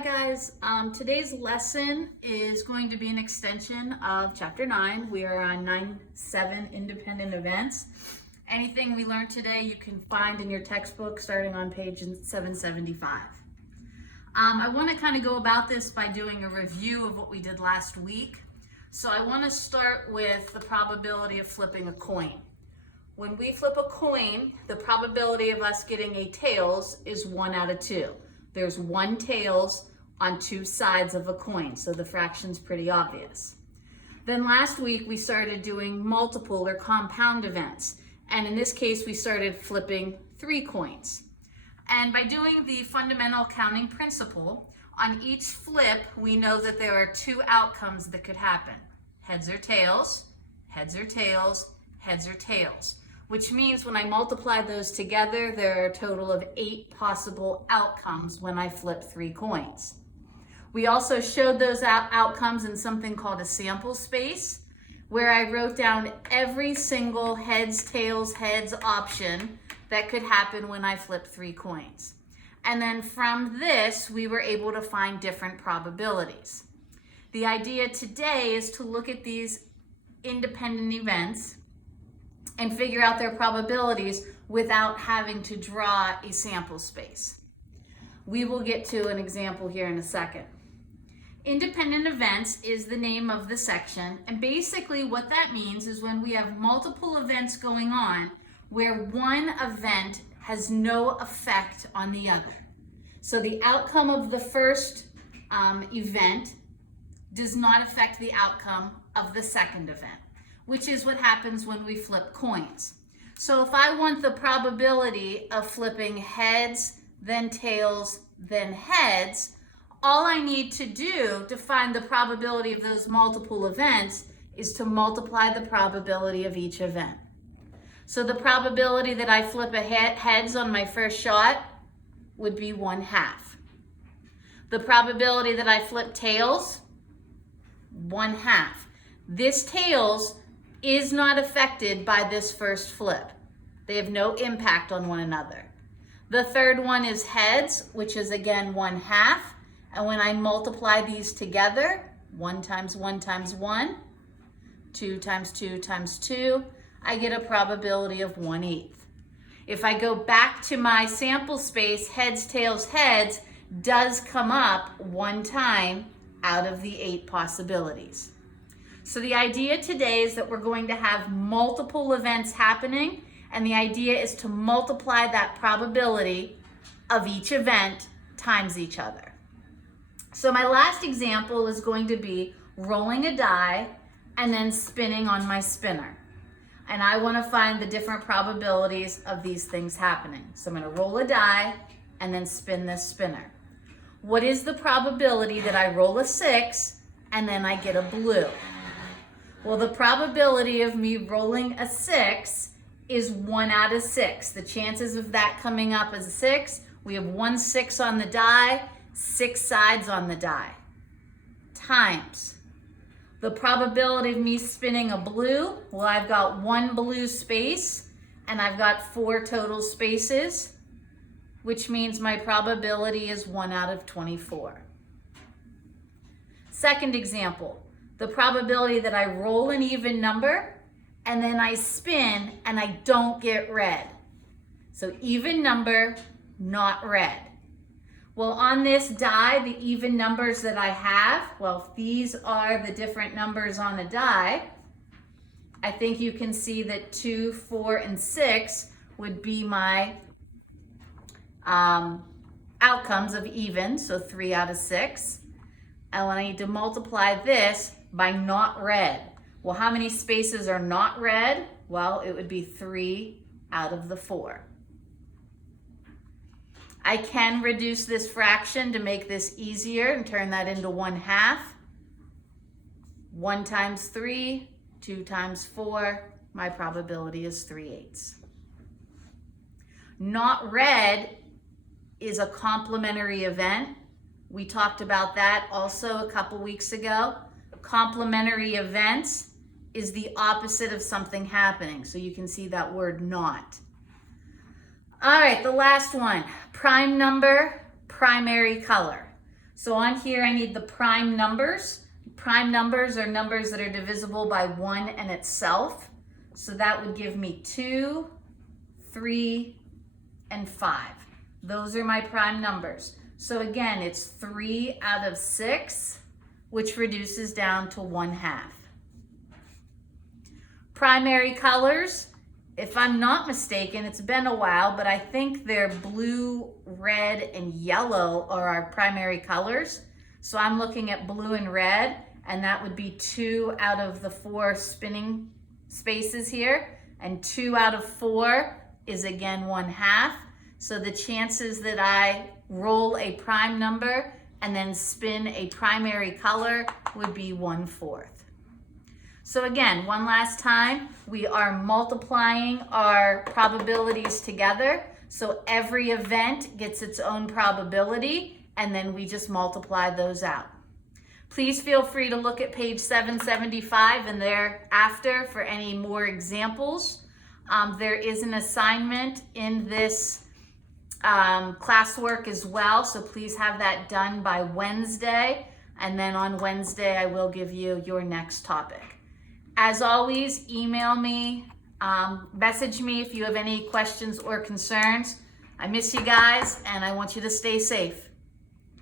guys. Today's lesson is going to be an extension of chapter 9. We are on 9-7 independent events. Anything we learned today you can find in your textbook starting on page 775. I want to kind of go about this by doing a review of what we did last week. So I want to start with the probability of flipping a coin. When we flip a coin, the probability of us getting a tails is 1 out of 2. There's 1 tails on 2 sides of a coin, so the fraction's pretty obvious. Then last week we started doing multiple or compound events, and in this case we started flipping 3 coins. And by doing the fundamental counting principle, on each flip we know that there are 2 outcomes that could happen. Heads or tails, heads or tails, heads or tails. Which means when I multiply those together, there are a total of 8 possible outcomes when I flip 3 coins. We also showed those outcomes in something called a sample space, where I wrote down every single heads, tails, heads option that could happen when I flip 3 coins. And then from this, we were able to find different probabilities. The idea today is to look at these independent events and figure out their probabilities without having to draw a sample space. We will get to an example here in a second. Independent events is the name of the section, and basically what that means is when we have multiple events going on where one event has no effect on the other. So the outcome of the first event does not affect the outcome of the second event, which is what happens when we flip coins. So if I want the probability of flipping heads, then tails, then heads, all I need to do to find the probability of those multiple events is to multiply the probability of each event. So the probability that I flip a heads on my first shot would be 1/2. The probability that I flip tails, 1/2. This tails is not affected by this first flip. They have no impact on one another. The third one is heads, which is again 1/2. And when I multiply these together, 1 times 1 times 1, 2 times 2 times 2, I get a probability of 1/8. If I go back to my sample space, heads, tails, heads does come up 1 time out of the 8 possibilities. So the idea today is that we're going to have multiple events happening, and the idea is to multiply that probability of each event times each other. So my last example is going to be rolling a die and then spinning on my spinner. And I want to find the different probabilities of these things happening. So I'm going to roll a die and then spin this spinner. What is the probability that I roll a 6 and then I get a blue? Well, the probability of me rolling a 6 is 1 out of 6. The chances of that coming up as a 6, we have 1 6 on the die, 6 sides on the die, times the probability of me spinning a blue. Well, I've got 1 blue space and I've got 4 total spaces, which means my probability is 1 out of 24. Second example. The probability that I roll an even number and then I spin and I don't get red. So even number, not red. Well, on this die, the even numbers that I have, well, if these are the different numbers on the die, I think you can see that 2, 4, and 6 would be my outcomes of even, so 3 out of 6. And when I need to multiply this by not red. Well, how many spaces are not red? Well, it would be 3 out of the 4. I can reduce this fraction to make this easier and turn that into 1/2. 1 times 3, 2 times 4, my probability is 3/8. Not red is a complementary event. We talked about that also a couple weeks ago. Complementary events is the opposite of something happening. So you can see that word not. All right, the last one, prime number, primary color. So on here, I need the prime numbers. Prime numbers are numbers that are divisible by 1 and itself. So that would give me 2, 3, and 5. Those are my prime numbers. So again, it's 3 out of 6, which reduces down to 1/2. Primary colors, if I'm not mistaken, it's been a while, but I think they're blue, red, and yellow are our primary colors. So I'm looking at blue and red, and that would be 2 out of the 4 spinning spaces here, and 2 out of 4 is again 1/2. So the chances that I roll a prime number and then spin a primary color would be 1/4. So again, one last time, we are multiplying our probabilities together. So every event gets its own probability, and then we just multiply those out. Please feel free to look at page 775 and thereafter for any more examples. There is an assignment in this classwork as well, so please have that done by Wednesday, and then on Wednesday I will give you your next topic. As always, email me, message me if you have any questions or concerns. I miss you guys, and I want you to stay safe.